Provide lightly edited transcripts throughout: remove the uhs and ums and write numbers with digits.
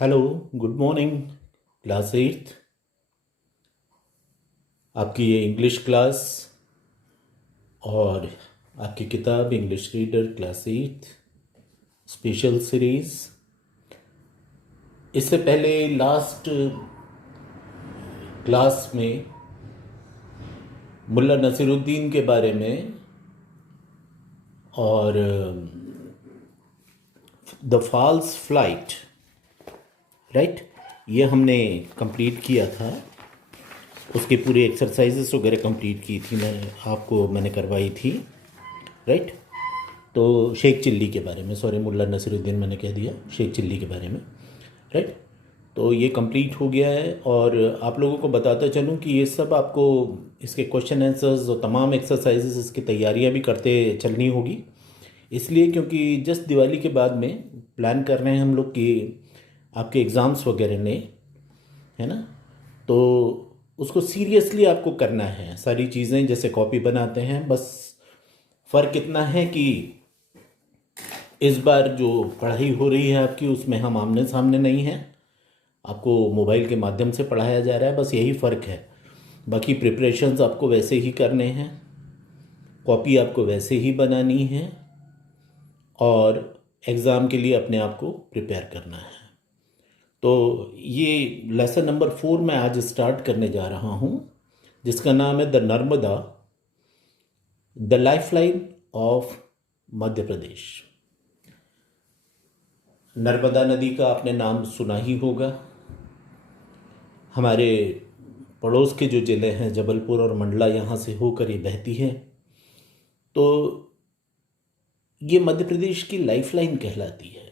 Hello, good morning class eighth. आपकी ये English class और आपकी किताब English reader class eighth special series. इससे पहले लास्ट क्लास में मुल्ला नसीरुद्दीन के बारे में और द फॉल्स फ्लाइट, राइट, ये हमने कंप्लीट किया था। उसके पूरे एक्सरसाइजेस वगैरह कंप्लीट की थी, मैंने करवाई थी, राइट। तो शेख चिल्ली के बारे में, सॉरी मुल्ला नसीरुद्दीन मैंने कह दिया, शेख चिल्ली के बारे में, राइट। तो ये कंप्लीट हो गया है और आप लोगों को बताता चलूँ कि ये सब आपको इसके क्वेश्चन आंसर्स और तमाम एक्सरसाइजेस इसकी तैयारियां भी करते चलनी होगी। इसलिए क्योंकि जस्ट दिवाली के बाद में प्लान कर रहे हैं हम लोग कि आपके एग्ज़ाम्स वगैरह ने, है ना, तो उसको सीरियसली आपको करना है। सारी चीज़ें जैसे कॉपी बनाते हैं, बस फ़र्क इतना है कि इस बार जो पढ़ाई हो रही है आपकी उसमें हम आमने सामने नहीं हैं, आपको मोबाइल के माध्यम से पढ़ाया जा रहा है, बस यही फ़र्क है। बाकी प्रिपरेशंस आपको वैसे ही करने हैं, कॉपी आपको वैसे ही बनानी है और एग्ज़ाम के लिए अपने आप को प्रिपेयर करना है। तो ये लेसन नंबर 4 मैं आज स्टार्ट करने जा रहा हूँ, जिसका नाम है the Narmada, the lifeline of Madhya Pradesh. Narmada नदी का आपने नाम सुना ही होगा। हमारे पड़ोस के जो ज़िले हैं जबलपुर और मंडला, यहाँ से होकर ये बहती है। तो ये मध्य प्रदेश की लाइफलाइन कहलाती है।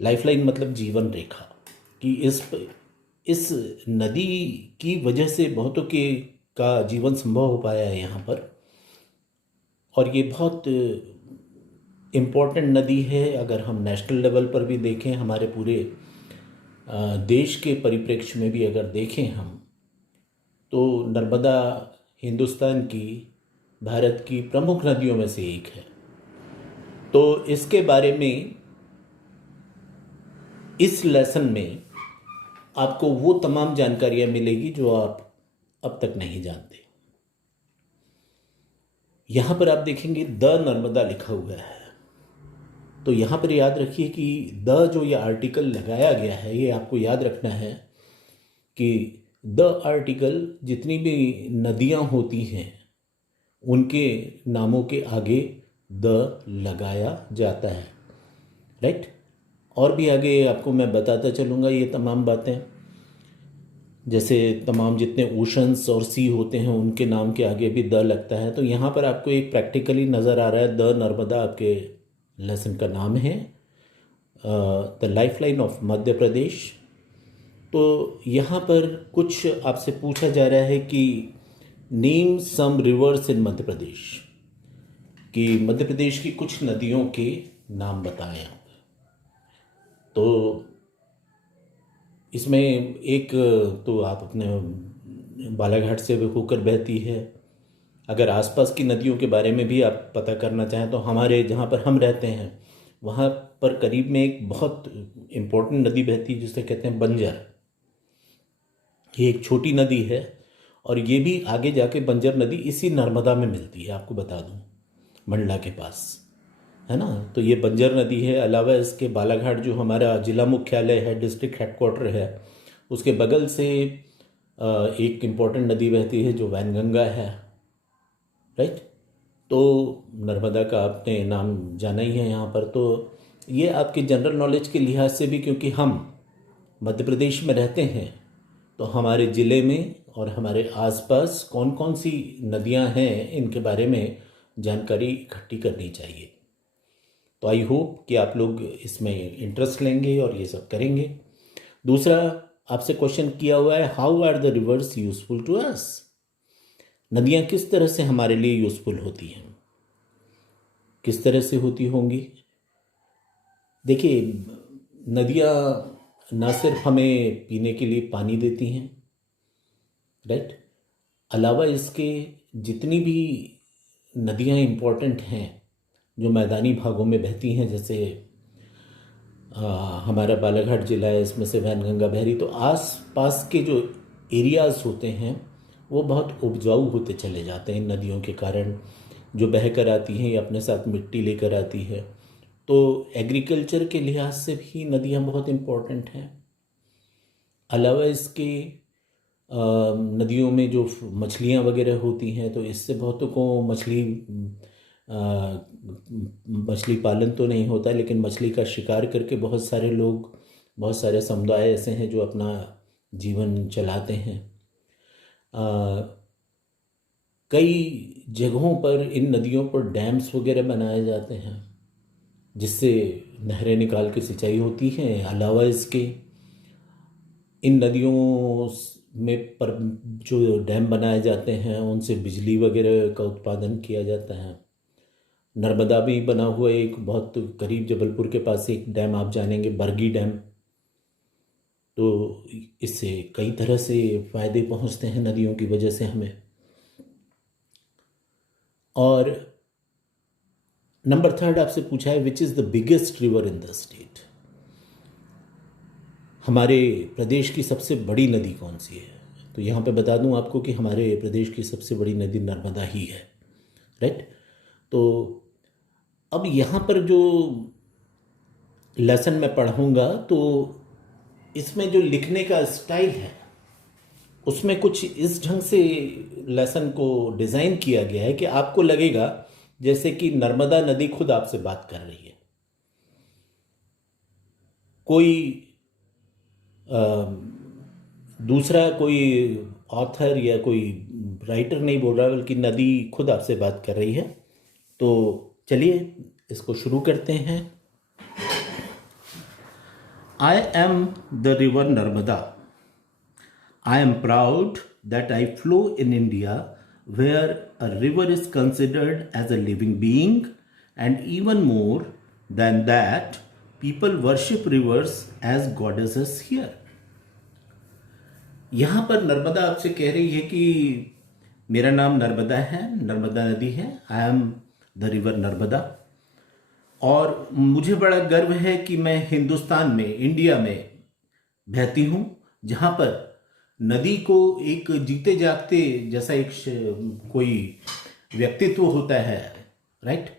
लाइफलाइन मतलब जीवन रेखा, कि इस नदी की वजह से बहुतों के का जीवन संभव हो पाया है यहाँ पर। और ये बहुत इम्पोर्टेंट नदी है। अगर हम नेशनल लेवल पर भी देखें, हमारे पूरे देश के परिप्रेक्ष्य में भी अगर देखें हम, तो नर्मदा हिंदुस्तान की, भारत की प्रमुख नदियों में से एक है। तो इसके बारे में इस लेसन में आपको वो तमाम जानकारियाँ मिलेगी जो आप अब तक नहीं जानते। यहाँ पर आप देखेंगे द नर्मदा लिखा हुआ है, तो यहाँ पर याद रखिए कि द जो ये आर्टिकल लगाया गया है, ये आपको याद रखना है कि द आर्टिकल जितनी भी नदियाँ होती हैं उनके नामों के आगे द लगाया जाता है, राइट। और भी आगे आपको मैं बताता चलूँगा ये तमाम बातें, जैसे तमाम जितने ओशंस और सी होते हैं उनके नाम के आगे भी द लगता है। तो यहाँ पर आपको एक प्रैक्टिकली नज़र आ रहा है, द नर्मदा आपके लेसन का नाम है, द लाइफलाइन ऑफ मध्य प्रदेश। तो यहाँ पर कुछ आपसे पूछा जा रहा है कि नेम सम रिवर्स इन मध्य प्रदेश, कि मध्य प्रदेश की कुछ नदियों के नाम बताएं आप। तो इसमें एक तो आप अपने बालाघाट से होकर बहती है। अगर आसपास की नदियों के बारे में भी आप पता करना चाहें तो हमारे जहाँ पर हम रहते हैं वहाँ पर करीब में एक बहुत इम्पोर्टेंट नदी बहती है जिसे कहते हैं बंजर। ये एक छोटी नदी है और ये भी आगे जाके बंजर नदी इसी नर्मदा में मिलती है, आपको बता दूँ, मंडला के पास, है ना। तो ये बंजर नदी है। अलावा इसके बालाघाट जो हमारा जिला मुख्यालय है, डिस्ट्रिक्ट हेडक्वार्टर है, उसके बगल से एक इम्पॉर्टेंट नदी बहती है जो वैनगंगा है, राइट। तो नर्मदा का आपने नाम जाना ही है यहाँ पर। तो ये आपके जनरल नॉलेज के लिहाज से भी, क्योंकि हम मध्य प्रदेश में रहते हैं, तो हमारे ज़िले में और हमारे आसपास कौन कौन सी नदियाँ हैं इनके बारे में जानकारी इकट्ठी करनी चाहिए। तो आई होप कि आप लोग इसमें इंटरेस्ट लेंगे और ये सब करेंगे। दूसरा आपसे क्वेश्चन किया हुआ है, how are the rivers useful to us. नदियाँ किस तरह से हमारे लिए यूजफुल होती हैं, किस तरह से होती होंगी। देखिए, नदियाँ ना सिर्फ हमें पीने के लिए पानी देती हैं, राइट, अलावा इसके जितनी भी नदियाँ इम्पोर्टेंट हैं जो मैदानी भागों में बहती हैं, जैसे हमारा बालाघाट ज़िला है, इसमें से वैनगंगा बह रही, तो आस पास के जो एरियाज़ होते हैं वो बहुत उपजाऊ होते चले जाते हैं इन नदियों के कारण। जो बह कर आती हैं ये अपने साथ मिट्टी लेकर आती है, तो एग्रीकल्चर के लिहाज से भी नदियाँ बहुत इम्पोर्टेंट हैं। अलावा इसके नदियों में जो मछलियाँ वगैरह होती हैं, तो इससे बहुतों को मछली पालन तो नहीं होता, लेकिन मछली का शिकार करके बहुत सारे लोग, बहुत सारे समुदाय ऐसे हैं जो अपना जीवन चलाते हैं। कई जगहों पर इन नदियों पर डैम्स वगैरह बनाए जाते हैं जिससे नहरें निकाल के सिंचाई होती हैं। अलावा इसके इन नदियों में पर जो डैम बनाए जाते हैं उनसे बिजली वगैरह का उत्पादन किया जाता है। नर्मदा भी बना हुआ है एक बहुत करीब, जबलपुर के पास एक डैम आप जानेंगे, बरगी डैम। तो इससे कई तरह से फ़ायदे पहुंचते हैं नदियों की वजह से हमें। और नंबर 3 आपसे पूछा है which is the biggest river in the state. हमारे प्रदेश की सबसे बड़ी नदी कौन सी है? तो यहाँ पे बता दूँ आपको कि हमारे प्रदेश की सबसे बड़ी नदी नर्मदा ही है, राइट। तो अब यहाँ पर जो लेसन मैं पढ़ाऊँगा तो इसमें जो लिखने का स्टाइल है उसमें कुछ इस ढंग से लेसन को डिज़ाइन किया गया है कि आपको लगेगा जैसे कि नर्मदा नदी खुद आपसे बात कर रही है। कोई दूसरा कोई ऑथर या कोई राइटर नहीं बोल रहा, बल्कि नदी खुद आपसे बात कर रही है। तो चलिए इसको शुरू करते हैं। I am the river Narmada. I am proud that I flow in India, where a river is considered as a living being, and even more than that, people worship rivers as goddesses here. यहाँ पर नर्मदा आपसे कह रही है कि मेरा नाम नर्मदा है, नर्मदा नदी है। I am the river Narmada, और मुझे बड़ा गर्व है कि मैं हिंदुस्तान में, इंडिया में बहती हूँ, जहाँ पर नदी को एक जीते जागते जैसा एक कोई व्यक्तित्व होता है, राइट,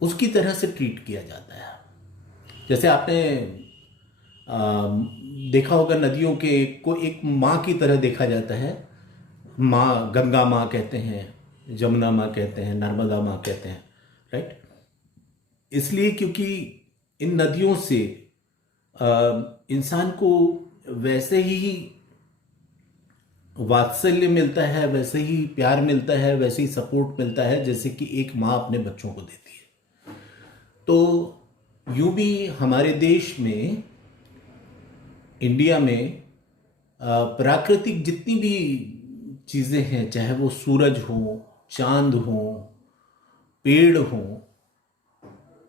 उसकी तरह से ट्रीट किया जाता है। जैसे आपने देखा होगा नदियों के को एक माँ की तरह देखा जाता है। माँ, गंगा माँ कहते हैं, जमुना माँ कहते हैं, नर्मदा माँ कहते हैं, राइट। इसलिए क्योंकि इन नदियों से इंसान को वैसे ही वात्सल्य मिलता है, वैसे ही प्यार मिलता है, वैसे ही सपोर्ट मिलता है जैसे कि एक माँ अपने बच्चों को देती है। तो यूं भी हमारे देश में, इंडिया में प्राकृतिक जितनी भी चीज़ें हैं, चाहे वो सूरज हो, चांद हो, पेड़ हो,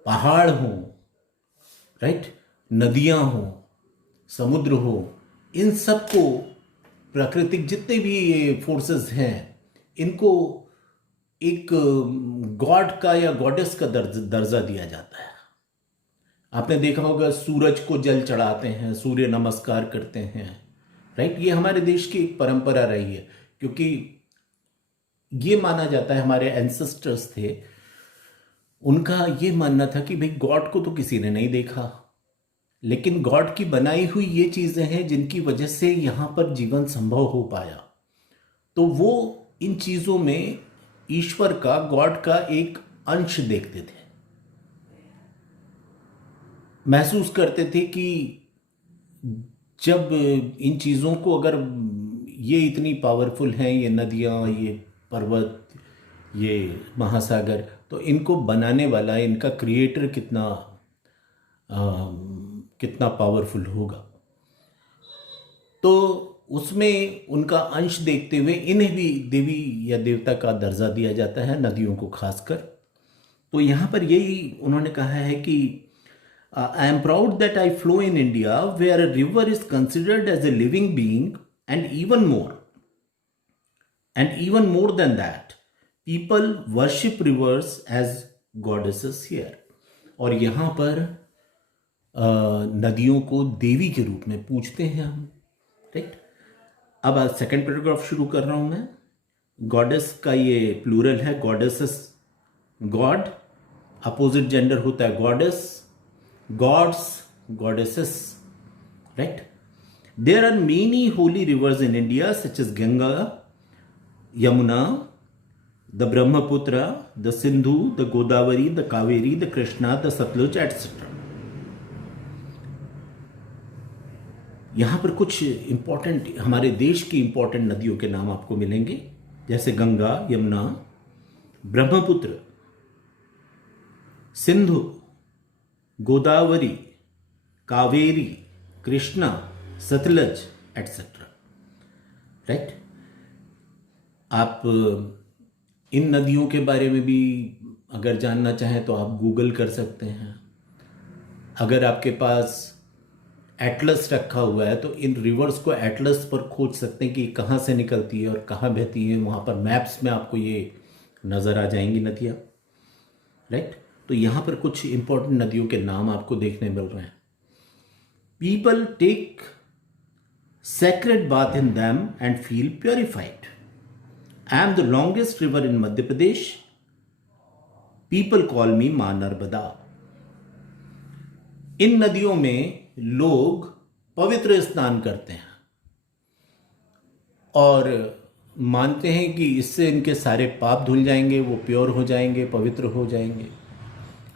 पहाड़ हो, राइट, नदियाँ हो, समुद्र हो, इन सब को, प्राकृतिक जितने भी ये फोर्सेस हैं, इनको एक गॉड का या गॉडेस का दर्जा दिया जाता है। आपने देखा होगा सूरज को जल चढ़ाते हैं, सूर्य नमस्कार करते हैं, राइट। ये हमारे देश की एक परंपरा रही है, क्योंकि ये माना जाता है, हमारे एंसेस्टर्स थे, उनका ये मानना था कि भाई गॉड को तो किसी ने नहीं देखा, लेकिन गॉड की बनाई हुई ये चीज़ें हैं जिनकी वजह से यहाँ पर जीवन संभव हो पाया। तो वो इन चीज़ों में ईश्वर का, गॉड का एक अंश देखते थे, महसूस करते थे कि जब इन चीज़ों को, अगर ये इतनी पावरफुल हैं, ये नदियाँ, ये पर्वत, ये महासागर, तो इनको बनाने वाला, इनका क्रिएटर कितना पावरफुल होगा। तो उसमें उनका अंश देखते हुए इन्हें भी देवी या देवता का दर्जा दिया जाता है, नदियों को खासकर। तो यहाँ पर यही उन्होंने कहा है कि I am proud that I flow in India where a river is considered as a living being, and even more than that people worship rivers as goddesses here. और यहाँ पर नदियों को देवी के रूप में पूजते हैं हम, राइट। अब आज सेकंड पैराग्राफ शुरू कर रहा हूं मैं। गॉडेस का ये प्लूरल है, गॉडेसेस, गॉड, अपोजिट जेंडर होता है goddess, gods, goddesses, right. There are many holy rivers in India such as Ganga, Yamuna, the Brahmaputra, the Sindhu, the Godavari, the Kaveri, the Krishna, the Sutlej etcetera. यहां पर कुछ इंपॉर्टेंट हमारे देश की इंपॉर्टेंट नदियों के नाम आपको मिलेंगे, जैसे गंगा, यमुना, ब्रह्मपुत्र, सिंधु, गोदावरी, कावेरी, कृष्णा, सतलज एटसेट्रा, राइट। आप इन नदियों के बारे में भी अगर जानना चाहें तो आप गूगल कर सकते हैं। अगर आपके पास एटलस रखा हुआ है तो इन रिवर्स को एटलस पर खोज सकते हैं कि कहाँ से निकलती है और कहाँ बहती है। वहाँ पर मैप्स में आपको ये नज़र आ जाएंगी नदियाँ, राइट। तो यहाँ पर कुछ इंपॉर्टेंट नदियों के नाम आपको देखने मिल रहे हैं। People take sacred bath in them and feel purified. I am the longest river in Madhya Pradesh. People call me मां नर्मदा। इन नदियों में लोग पवित्र स्नान करते हैं और मानते हैं कि इससे इनके सारे पाप धुल जाएंगे, वो प्योर हो जाएंगे, पवित्र हो जाएंगे।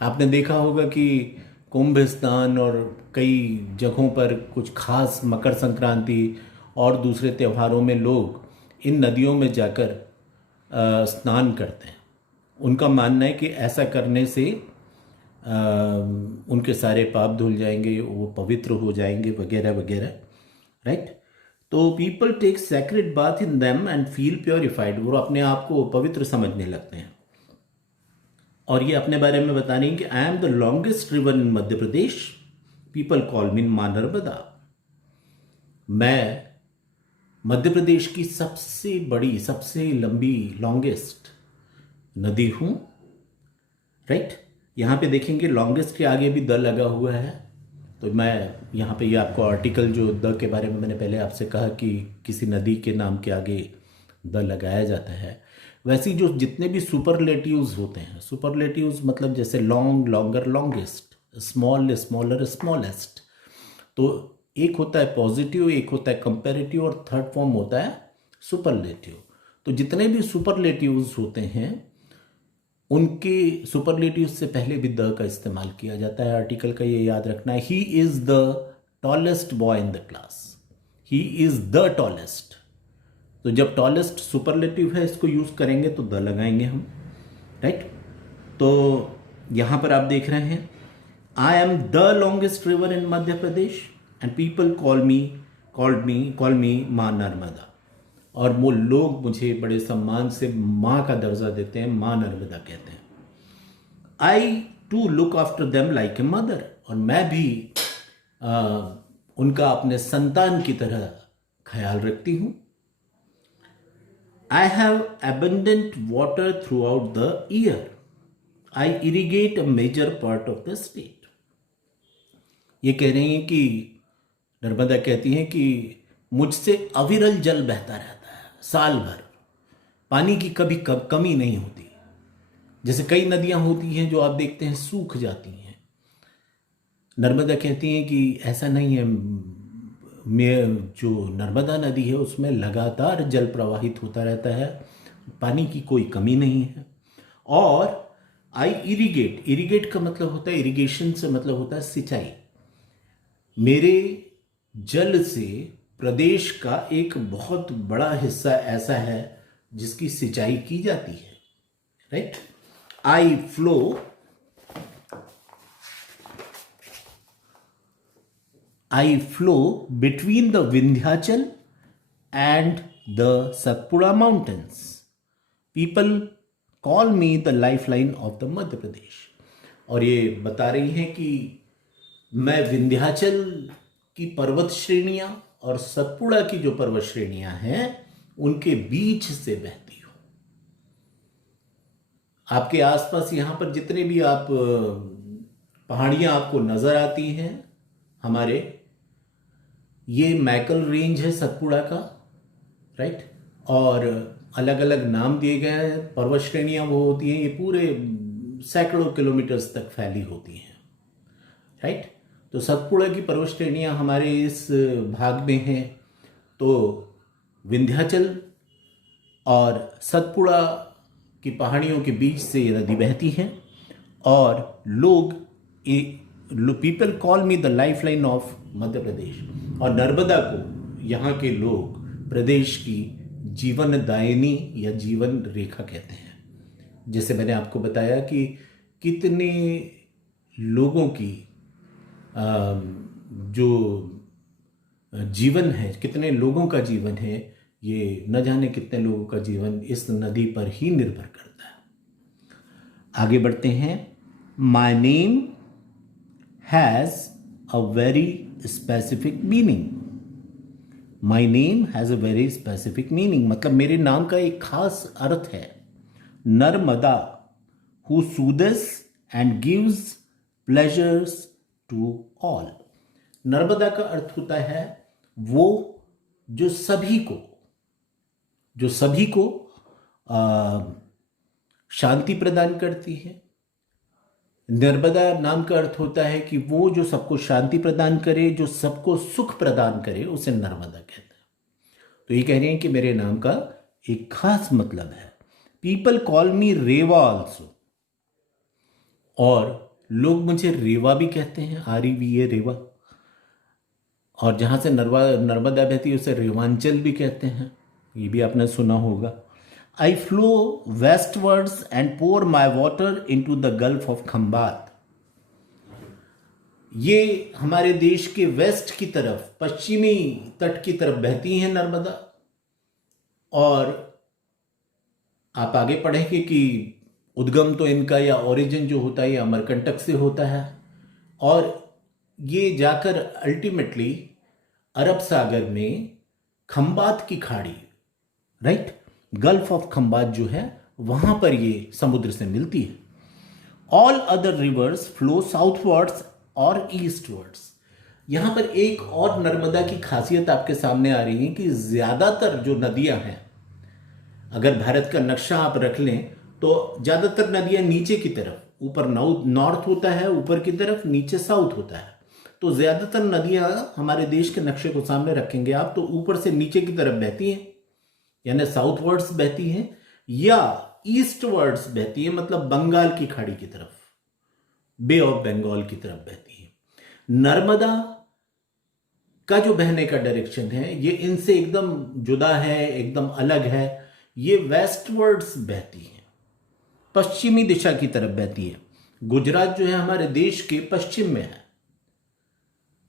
आपने देखा होगा कि कुंभ स्नान और कई जगहों पर कुछ खास मकर संक्रांति और दूसरे त्योहारों में लोग इन नदियों में जाकर स्नान करते हैं। उनका मानना है कि ऐसा करने से उनके सारे पाप धुल जाएंगे, वो पवित्र हो जाएंगे, वगैरह वगैरह, राइट। तो people take sacred bath in them and feel purified, वो अपने आप को पवित्र समझने लगते हैं। और ये अपने बारे में बता रही हैं कि I am the longest river in Madhya Pradesh, people call मी मां नर्मदा। मैं मध्य प्रदेश की सबसे बड़ी, सबसे लंबी, लॉन्गेस्ट नदी हूं, राइट। यहां पे देखेंगे लॉन्गेस्ट के आगे भी द लगा हुआ है। तो मैं यहाँ पे ये आपको आर्टिकल जो द के बारे में मैंने पहले आपसे कहा कि किसी नदी के नाम के आगे द लगाया जाता है, वैसे ही जो जितने भी सुपरलेटिव्स होते हैं, सुपरलेटिव्स मतलब जैसे long, longer, longest, small, smaller, smallest, तो एक होता है पॉजिटिव, एक होता है कंपैरेटिव और थर्ड फॉर्म होता है सुपरलेटिव। तो जितने भी सुपरलेटिव्स होते हैं उनके सुपरलेटिव्स से पहले भी द का इस्तेमाल किया जाता है। आर्टिकल का ये याद रखना है। He is the tallest boy in the class, he is the tallest. तो जब टॉलेस्ट सुपरलेटिव है इसको यूज करेंगे तो द लगाएंगे हम, राइट। तो यहां पर आप देख रहे हैं I am the longest river in Madhya Pradesh and people call मी मां नर्मदा। और वो लोग मुझे बड़े सम्मान से माँ का दर्जा देते हैं, माँ नर्मदा कहते हैं। I to look after them like a mother, और मैं भी उनका अपने संतान की तरह ख्याल रखती हूँ। I have abundant water throughout the year. I irrigate a major part of the state. ये कह रही हैं कि नर्मदा कहती हैं कि मुझसे अविरल जल बहता रहता है, साल भर पानी की कभी कमी नहीं होती। जैसे कई नदियां होती हैं जो आप देखते हैं सूख जाती हैं, नर्मदा कहती हैं कि ऐसा नहीं है। में जो नर्मदा नदी है उसमें लगातार जल प्रवाहित होता रहता है, पानी की कोई कमी नहीं है। और आई इरिगेट, इरिगेट का मतलब होता है, इरिगेशन से मतलब होता है सिंचाई। मेरे जल से प्रदेश का एक बहुत बड़ा हिस्सा ऐसा है जिसकी सिंचाई की जाती है, right. I flow between the Vindhyachal and the Satpura mountains. People call me the lifeline of the Madhya Pradesh. और ये बता रही हैं कि मैं विंध्याचल की पर्वत श्रेणियां और सतपुड़ा की जो पर्वत श्रेणियां हैं उनके बीच से बहती हूं। आपके आसपास यहां पर जितने भी आप पहाड़ियां आपको नजर आती हैं हमारे ये मैकल रेंज है सतपुड़ा का, राइट। और अलग अलग नाम दिए गए हैं। पर्वत श्रेणियाँ वो होती हैं, ये पूरे सैकड़ों किलोमीटर्स तक फैली होती हैं, राइट। तो सतपुड़ा की पर्वत श्रेणियाँ हमारे इस भाग में हैं। तो विंध्याचल और सतपुड़ा की पहाड़ियों के बीच से ये नदी बहती है। और people call me the life line of Madhya Pradesh. और नर्मदा को यहाँ के लोग प्रदेश की जीवनदायिनी या जीवन रेखा कहते हैं। जैसे मैंने आपको बताया कि कितने लोगों की जो जीवन है, कितने लोगों का जीवन है, ये न जाने कितने लोगों का जीवन इस नदी पर ही निर्भर करता है। आगे बढ़ते हैं। My name has a very specific meaning. My name has a very specific meaning मतलब मेरे नाम का एक खास अर्थ है। Narmada who soothes and gives pleasures to all. Narmada का अर्थ होता है वो जो सभी को शांति प्रदान करती है। नर्मदा नाम का अर्थ होता है कि वो जो सबको शांति प्रदान करे, जो सबको सुख प्रदान करे, उसे नर्मदा कहते हैं। तो ये कह रहे हैं कि मेरे नाम का एक खास मतलब है। पीपल कॉल मी रेवा ऑल्सो। और लोग मुझे रेवा भी कहते हैं, REVA रेवा। और जहाँ से नर्मदा बहती है उसे रेवांचल भी कहते हैं, ये भी आपने सुना होगा। I flow westwards and pour my water into the gulf of Khambhat. ये हमारे देश के वेस्ट की तरफ, पश्चिमी तट की तरफ बहती हैं नर्मदा। और आप आगे पढ़ेंगे कि उद्गम तो इनका या ओरिजिन जो होता है ये अमरकंटक से होता है। और ये जाकर अल्टीमेटली अरब सागर में खंबात की खाड़ी, राइट, गल्फ ऑफ खंबात जो है वहां पर ये समुद्र से मिलती है। All other rivers flow southwards और ईस्टवर्ड्स। यहां पर एक और नर्मदा की खासियत आपके सामने आ रही है कि ज्यादातर जो नदियां हैं, अगर भारत का नक्शा आप रख लें तो ज्यादातर नदियां नीचे की तरफ, ऊपर नॉर्थ होता है ऊपर की तरफ, नीचे साउथ होता है। तो ज्यादातर नदियां हमारे देश के नक्शे को सामने रखेंगे आप तो ऊपर से नीचे की तरफ बहती हैं, यानी साउथवर्ड्स बहती हैं, या ईस्टवर्ड्स बहती है, मतलब बंगाल की खाड़ी की तरफ, बे ऑफ बंगाल की तरफ बहती है। नर्मदा का जो बहने का डायरेक्शन है ये इनसे एकदम जुदा है, एकदम अलग है। ये वेस्टवर्ड्स बहती है, पश्चिमी दिशा की तरफ बहती है। गुजरात जो है हमारे देश के पश्चिम में है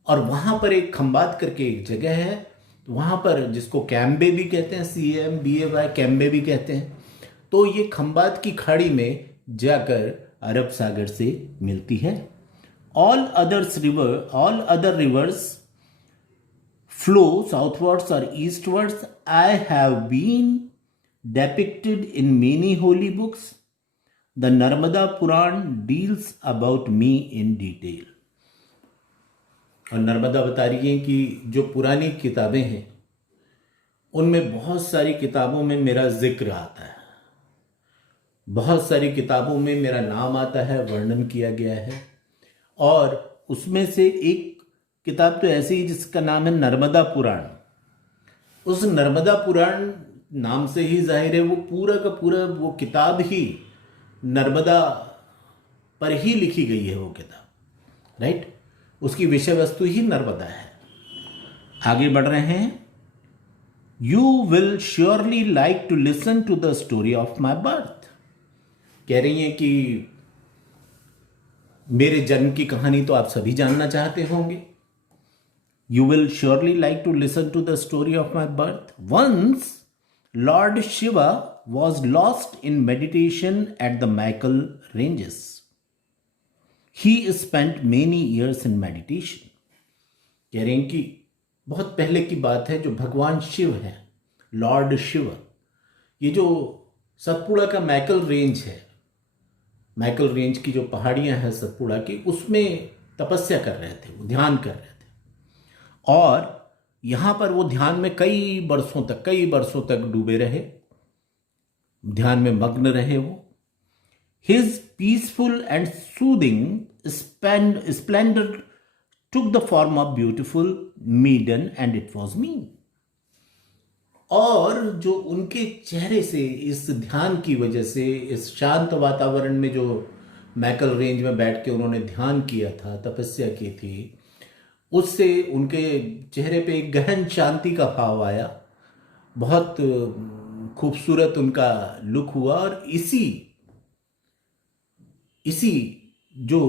और वहां पर एक खंबात करके एक जगह है, वहां पर जिसको कैम्बे भी कहते हैं, CAMBAY, कैम्बे भी कहते हैं। तो ये खंबात की खाड़ी में जाकर अरब सागर से मिलती है। All other rivers flow southwards और eastwards. I have been depicted in many holy books. The Narmada Puran deals about me in detail. और नर्मदा बता रही है कि जो पुरानी किताबें हैं उनमें बहुत सारी किताबों में मेरा जिक्र आता है, बहुत सारी किताबों में मेरा नाम आता है, वर्णन किया गया है। और उसमें से एक किताब तो ऐसी है जिसका नाम है नर्मदा पुराण। उस नर्मदा पुराण नाम से ही जाहिर है वो पूरा का पूरा वो किताब ही नर्मदा पर ही लिखी गई है वो किताब, राइट। उसकी विषय वस्तु ही नर्मदा है। आगे बढ़ रहे हैं। You will surely like to listen to the story of my birth. कह रही हैं कि मेरे जन्म की कहानी तो आप सभी जानना चाहते होंगे। You will surely like to listen to the story of my birth. Once Lord Shiva was lost in meditation at the Maekal ranges. He spent many years in meditation. कह रहे हैं कि बहुत पहले की बात है, जो भगवान शिव है, लॉर्ड शिव, ये जो सतपुड़ा का मैकल रेंज है, मैकल रेंज की जो पहाड़ियां हैं सतपुड़ा की, उसमें तपस्या कर रहे थे, वो ध्यान कर रहे थे। और यहाँ पर वो ध्यान में कई बरसों तक डूबे रहे, ध्यान में मग्न रहे वो। His peaceful and soothing splendor took the form of beautiful maiden and it was me. और जो उनके चेहरे से, इस ध्यान की वजह से, इस शांत वातावरण में जो मैकल रेंज में बैठ के उन्होंने ध्यान किया था, तपस्या की थी, उससे उनके चेहरे पे एक गहन शांति का भाव आया। बहुत खूबसूरत उनका लुक हुआ। और इसी जो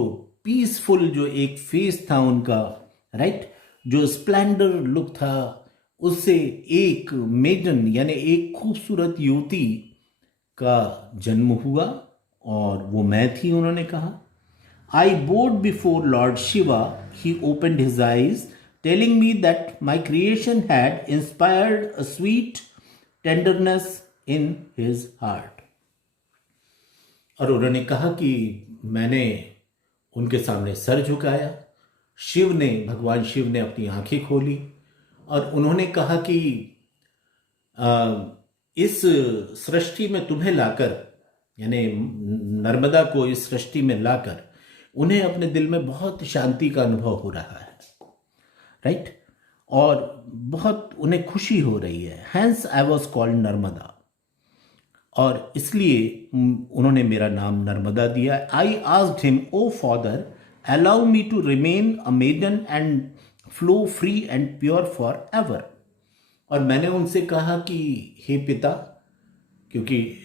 पीसफुल जो एक फेस था उनका, राइट, जो स्प्लेंडर लुक था, उससे एक मेडन यानी एक खूबसूरत युवती का जन्म हुआ और वो मैं थी। उन्होंने कहा, I bowed before lord Shiva, he opened his eyes telling me that my creation had inspired a sweet tenderness in his heart. और उन्होंने कहा कि मैंने उनके सामने सर झुकाया। भगवान शिव ने अपनी आंखें खोली और उन्होंने कहा कि इस सृष्टि में तुम्हें लाकर, यानी नर्मदा को इस सृष्टि में लाकर उन्हें अपने दिल में बहुत शांति का अनुभव हो रहा है, राइट, और बहुत उन्हें खुशी हो रही है। Hence I was called Narmada, और इसलिए उन्होंने मेरा नाम नर्मदा दिया। I asked him, oh father, allow me to remain a maiden and flow free and pure forever. और मैंने उनसे कहा कि हे पिता, क्योंकि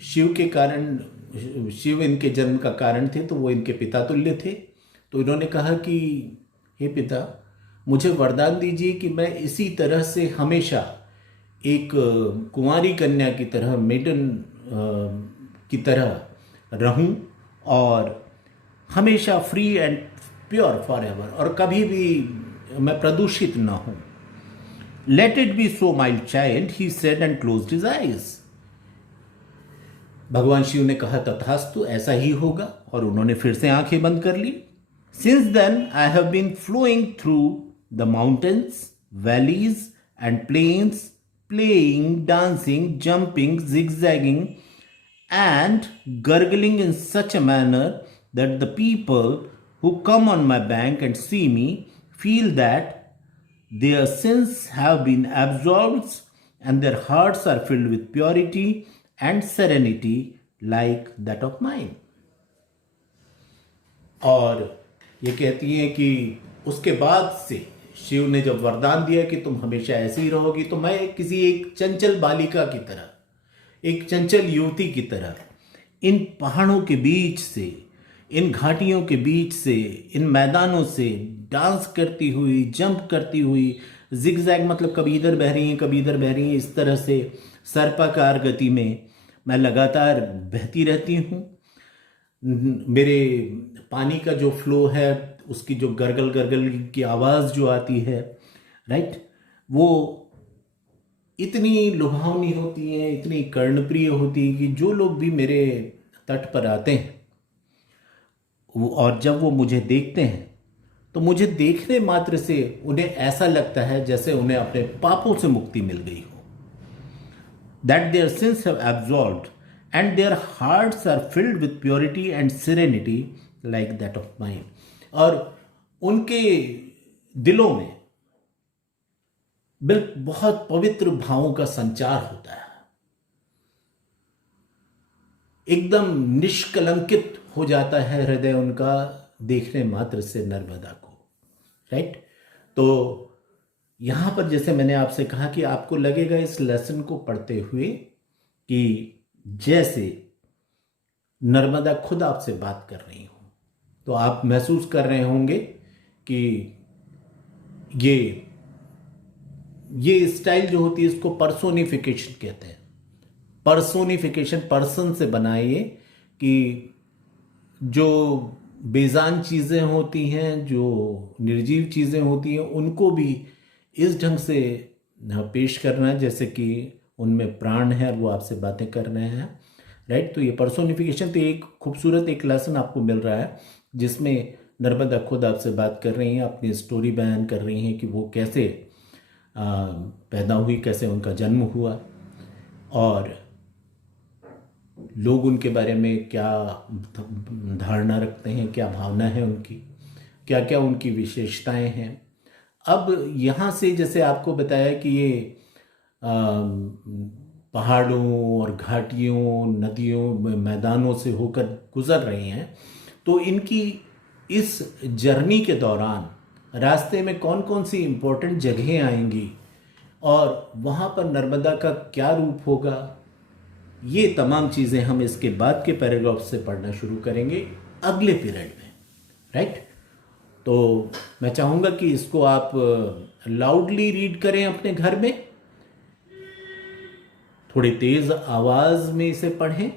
शिव इनके जन्म का कारण थे, तो वो इनके पिता तुल्य थे। तो इन्होंने कहा कि हे पिता, मुझे वरदान दीजिए कि मैं इसी तरह से हमेशा एक कुंवारी कन्या की तरह, मेडन की तरह रहूं और हमेशा free and pure forever, और कभी भी मैं प्रदूषित ना हूं। Let it be so my child, he said and closed his eyes. भगवान शिव ने कहा, तथास्तु, ऐसा ही होगा, और उन्होंने फिर से आंखें बंद कर ली। Since then I have been flowing through the mountains, valleys and plains, playing, dancing, jumping, zigzagging, and gurgling in such a manner that the people who come on my bank and see me feel that their sins have been absolved and their hearts are filled with purity and serenity like that of mine. और ये कहती हैं कि उसके बाद से शिव ने जब वरदान दिया कि तुम हमेशा ऐसे ही रहोगी, तो मैं किसी एक चंचल बालिका की तरह, एक चंचल युवती की तरह इन पहाड़ों के बीच से, इन घाटियों के बीच से, इन मैदानों से डांस करती हुई, जंप करती हुई, जिगजैग मतलब कभी इधर बह रही हैं, कभी इधर बह रही हैं, इस तरह से सर्पाकार गति में मैं लगातार बहती रहती हूँ। मेरे पानी का जो फ्लो है, उसकी जो गरगल की आवाज़ जो आती है, राइट, वो इतनी लुभावनी होती है, इतनी कर्णप्रिय होती है कि जो लोग भी मेरे तट पर आते हैं और जब वो मुझे देखते हैं, तो मुझे देखने मात्र से उन्हें ऐसा लगता है जैसे उन्हें अपने पापों से मुक्ति मिल गई हो। That their sins have absolved and their hearts are filled with purity and serenity like that of mine. और उनके दिलों में बहुत पवित्र भावों का संचार होता है, एकदम निष्कलंकित हो जाता है हृदय उनका देखने मात्र से नर्मदा को, राइट। तो यहां पर जैसे मैंने आपसे कहा कि आपको लगेगा इस लेसन को पढ़ते हुए कि जैसे नर्मदा खुद आपसे बात कर रही हो, तो आप महसूस कर रहे होंगे कि ये स्टाइल जो होती है, इसको पर्सोनिफिकेशन कहते हैं। पर्सोनिफिकेशन, पर्सन से बनाइए कि जो बेजान चीज़ें होती हैं, जो निर्जीव चीज़ें होती हैं, उनको भी इस ढंग से पेश करना जैसे कि उनमें प्राण है और वो आपसे बातें कर रहे हैं, राइट। तो ये पर्सोनिफिकेशन, तो एक खूबसूरत एक लेसन आपको मिल रहा है जिसमें नर्मदा खुद आपसे बात कर रही हैं, अपनी स्टोरी बयान कर रही हैं कि वो कैसे पैदा हुई, कैसे उनका जन्म हुआ, और लोग उनके बारे में क्या धारणा रखते हैं, क्या भावना है उनकी, क्या क्या उनकी विशेषताएं हैं। अब यहाँ से जैसे आपको बताया कि ये पहाड़ों और घाटियों, नदियों, मैदानों से होकर गुजर रही हैं, तो इनकी इस जर्नी के दौरान रास्ते में कौन कौन सी इम्पोर्टेंट जगहें आएंगी और वहाँ पर नर्मदा का क्या रूप होगा, ये तमाम चीज़ें हम इसके बाद के पैराग्राफ से पढ़ना शुरू करेंगे अगले पीरियड में, राइट। तो मैं चाहूँगा कि इसको आप लाउडली रीड करें अपने घर में, थोड़ी तेज़ आवाज़ में इसे पढ़ें,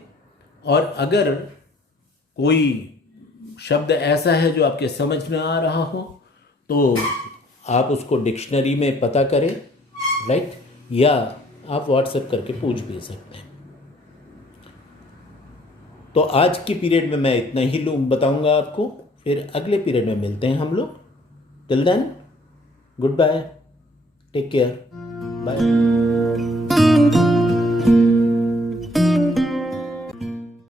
और अगर कोई शब्द ऐसा है जो आपके समझ में आ रहा हो तो आप उसको डिक्शनरी में पता करें, राइट, या आप व्हाट्सएप करके पूछ भी सकते हैं। तो आज के पीरियड में मैं इतना ही बताऊंगा आपको, फिर अगले पीरियड में मिलते हैं हम लोग। Till then, goodbye, take care, bye.